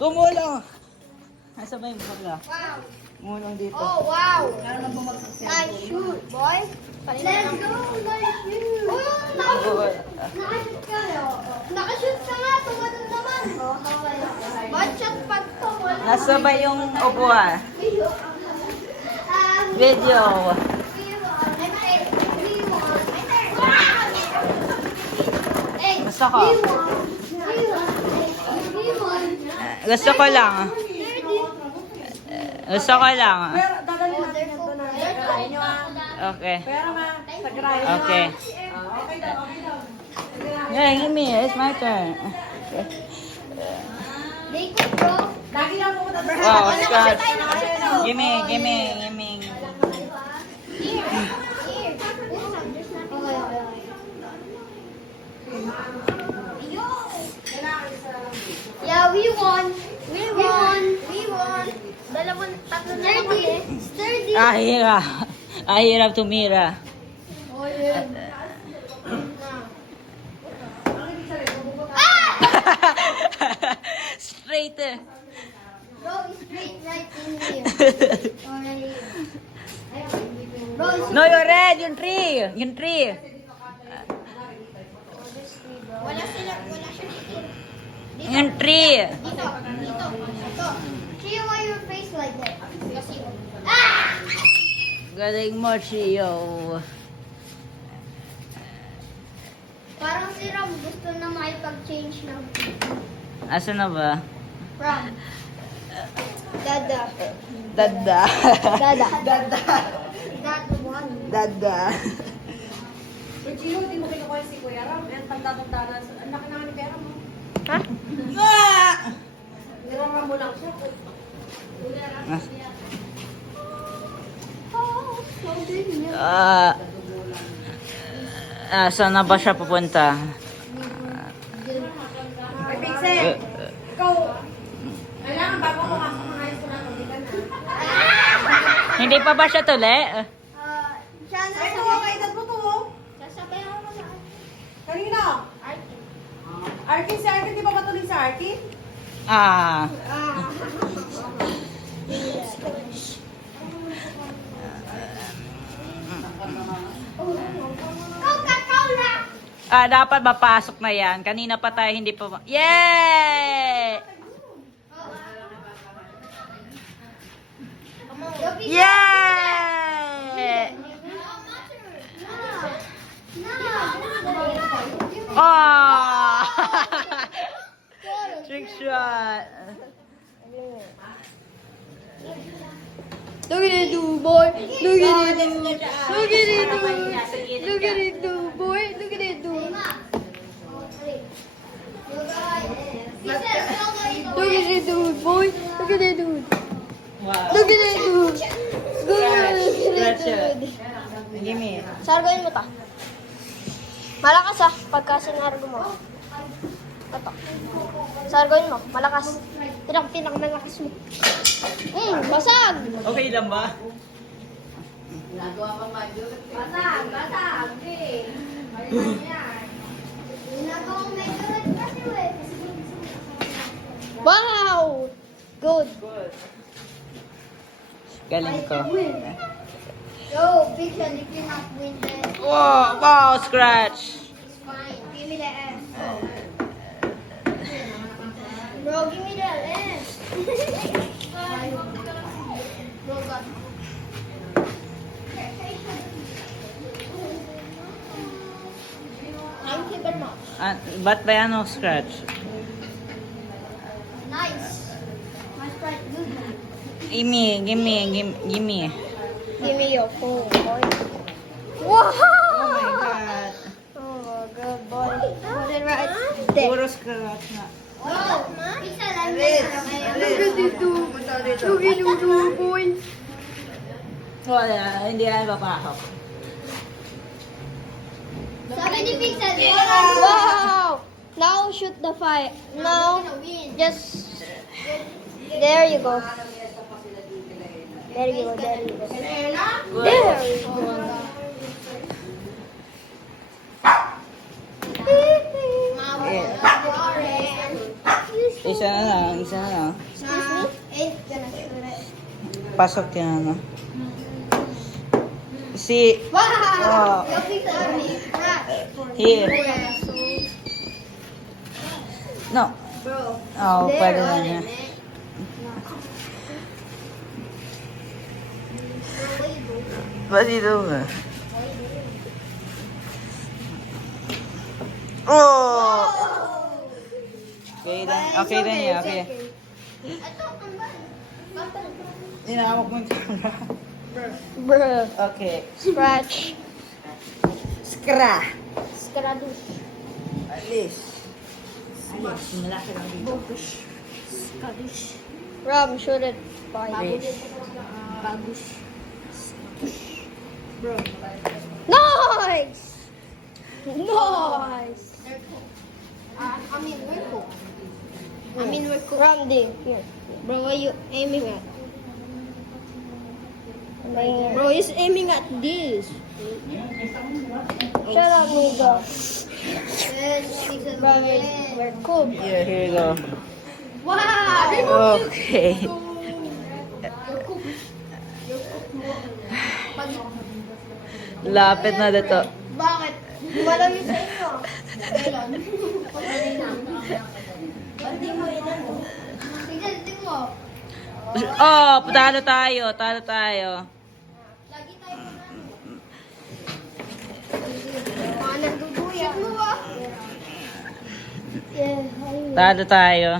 Kumulong! Nasa ba yung bakla? Wow. Kumulong dito. Oh, wow. Nice shoot, boy. Let's go. Nice shoot. Oh, nakashoot ka. Nakashoot ka nga. Tumadun naman. Bad shot pag to. Nasa ba yung upuan? Video. Gusto ko. Gusto ko lang. Gusto ko lang. Okay. Okay. Yeah, give me. It's my turn. Wow, scratch. Give me. Yeah, we won. Dalawang, tatlo na lang kami. Sturdy. Ahirap tumira. Oh, yeah. Straight. Bro, straight right in here. Already. Bro, No, you're red. Yung tree. wala siya dito. Yung tree. Dito. See why your face like that? Kasi, Galing mo, Chio. parang si Ram gusto na makipag-change ng Asa na ba? Ram. Dada. Dada. Dad one. Dada. Pero Gio, di mo kinukuha si Kuya Ram. Ang tanda-tanda na. Ang laki naman ni pera mo. Ha? Nirara mo lang siya. Saan na ba siya pupunta? Ay, Pixel! Ikaw, kailangan bago ko makakamaayos ko na hindi ka na. Hindi pa ba siya tuli? Siya na Ay, ito, kaedad mo to. oh. Sasabay ako na. Kanina. Arkin, si Arkin, di ba patuloy sa Arkin? Ah. Coca-Cola! Dapat mapasok na yan. Kanina pa tayo hindi pa... Yay! Yay! Oh! Trick shot. Look at it do, boy. Look at it do. Look at it do. Look at it do, boy. Look at it do. Look at it do, boy. Look at it do. Wow. Look at it do. Look at Scratch it it. Give me. Sargoin mo ta. Malakas ah, pagka sinargo mo. Ito. Sargoin mo, malakas. Tinang malakas mo. Basag! Okay lang ba? Basag! Wow! Good. Galing ko. Yo, big one, if you not win then Wow, scratch. it's fine. Give me the S. Bro, give me the S. Bro, got Thank you very much. Ba't ba yan scratch? Nice. My sprite good. Gimme. Give me your phone, boy. Wow! Oh my God. Oh, good boy. Put it right there. Puro scratch na. Oh, isa lang. Look at it do. Look at it do, boy. Wala, hindi yan papasok. Sabi ni Pixel, wow! Now shoot the fire. Now, just... There you go. There you go. There you go. Isa na lang. isa na lang. Excuse me? Pasok yan, ano. Si... Wow! Oh. Lapit sa amin. Here. No. Bro. Oh, pwede na niya. Ba't dito ba? Oh! Okay na niya, okay. Ito, kambal. Inahawak mo yung camera. Bro. Okay. Scratch. Skra! Scradush. Alis. Alis. Malaki lang dito. Scradush. Ram, shoot it. Alis. Bagush. Bro. Nice! Nice! we're cool. Ram, D. Here. Bro, what are you aiming at? Bro, he's aiming at this. Shut up, Nuga. Bro, we're cool. Yeah, here you go. Wow! Okay. Lapit na dito. Bakit? Walang yun sa inyo. Kailan? Ba't di mo inano? Tignan, tignan mo. Oh, talo tayo. Talo tayo. Lagi tayo manalo. Mga nagduduya. Shoot mo ba? Yeah, Talo tayo.